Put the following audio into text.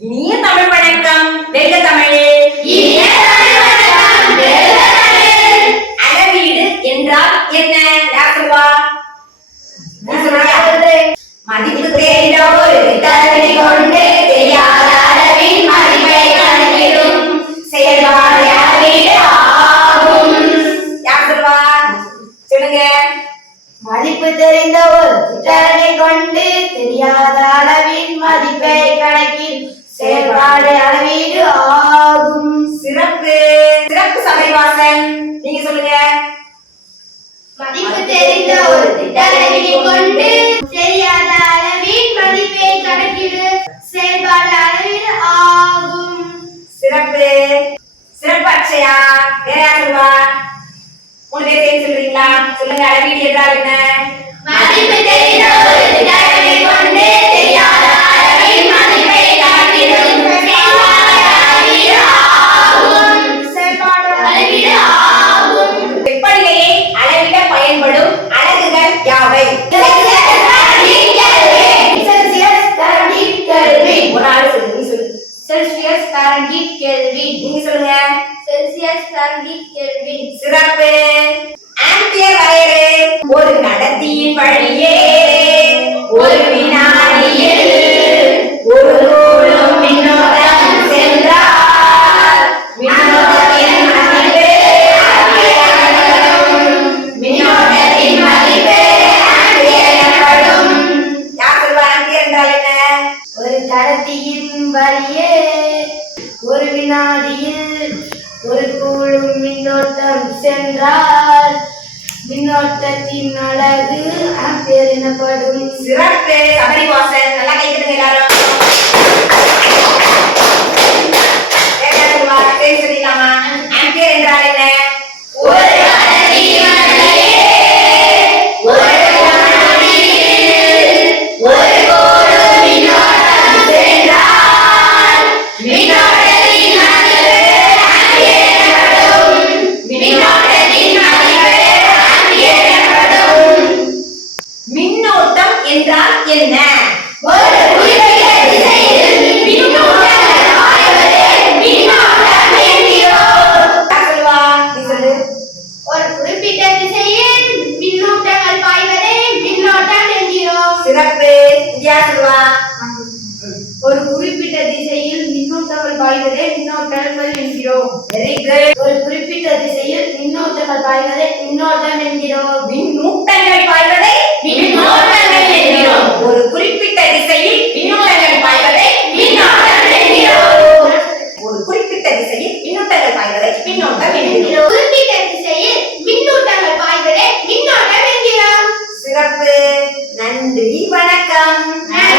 இனிய தமிழ் வணக்கம். வெல்க தமிழ். அளவீடு என்றால் என்ன? யார் சொல்வா? மதிப்பு தெரிந்த ஒரு கருவி கொண்டு தெரியாத அளவின் மதிப்பை கணக்கிடும் செயல்பாடு அளவீடு ஆகும். யார் சொல்வா? சொல்லுங்க. மதிப்பு தெரிந்த ஒரு திட்டனை கொண்டு தெரியாத அளவின் மதிப்பை கணக்கில் செயல்பாடு அளவீடு ஆகும். சிறப்பு. சிறப்பு சபைவாசன், நீங்க சொல்லுங்க. மதிப்பு தெரிந்த ஒரு திட்டனை கொண்டு தெரியாத அளவின் மதிப்பை கணக்கிடு செயல்பாடு அளவீடு ஆகும். சிறப்பு. சிறப்பு அக்ஷயா. வேற யார் சொல்வா? மூணு பேர் சேர்ந்து சொல்றீங்களா? சொல்லுங்க. அளவீடு என்றால் என்ன? மதிப்பு தெரிந்த ஒரு திட்டனை கொண்டு தெரியாத அளவின் மதிப்பை கணக்கிடும் செயல்பாடு அளவீடு ஆகும். செயல்பாடு அளவீடு ஆகும். வெப்பநிலையை அளவிட பயன்படும் அலகுகள் யாவை? ஒரு ஆள் சொல்லு. நீ சொல்லு. Celsius, Fahrenheit, kelvin. நீங்க சொல்லுங்க. Celsius, Fahrenheit, kelvin. சிறப்பு. ஆம்பியர் வரையறை. ஒரு கடத்தியின் வழியே ஒரு வினாடியில் ஒரு கூலும் மின்னோட்டம் சென்றால் மின்னோட்டத்தின் மதிப்பு மின்னோட்டத்தின் மதிப்பு ஆம்பியர் எனப்படும். யார் சொல்வா? ஆம்பியர் என்றால் என்ன? ஒரு கடத்தியின் வழியே ஒரு வினாடியில் ஒரு கூலும் மின்னோட்டம் சென்றால் மின்னோட்டத்தின் அலகு ஆம்பியர் எனப்படும். சிறப்பு. சபரிவாசன், நல்லா கைத்தட்டுங்க எல்லாரும். வேற யார் சொல்வா? சரி சொல்லிடலாமா? ஆம்பியர் என்றால் என்ன? ஒரு கடத்தியின் வழியே ஒரு வினாடியில் ஒரு கூலும் மின்னோட்டம் சென்றால் மின்னோட்டத்தின் மதிப்பு ஆம்பியர் எனப்படும். மின்னோட்டத்தின் மதிப்பு ஆம்பியர் எனப்படும். மின்னோட்டம் என்றால் என்ன? ஒரு குறிப்பிட்ட திசையில் மின்னோட்டங்கள் பாய்வதே மின்னோட்டம் என்கிறோம். யார் சொல்வா? நீ சொல்லு. ஒரு குறிப்பிட்ட திசையில் மின்னோட்டங்கள் பாய்வதே மின்னோட்டம் என்கிறோம். சிறப்பு. யார் சொல்வா? ஒரு குறிப்பிட்ட திசையில் மின்னோட்டங்கள் பாய்வதே மின்னோட்டங்கள் என்கிறோம். Very good. ஒரு குறிப்பிட்ட திசையில் மின்னோட்டங்கள் பாய்வதே மின்னோட்டம் என்கிறோம். மின்னூட்டங்கள் பாய்வதை மின்னோட்டங்கள் என்கிறோம். ஒரு குறிப்பிட்ட திசையில் மின்னூட்டங்கள் பாய்வதை மின்னோட்டம் என்கிறோம். ஒரு குறிப்பிட்ட திசையில் மின்னூட்டங்கள் பாய்வதை மின்னோட்டம் என்கிறோம். குறிப்பிட்ட திசையில் மின்னூட்டங்கள் பாய்வதே மின்னோட்டம் என்கிறோம். சிறப்பு. நன்றி. வணக்கம். நன்றி.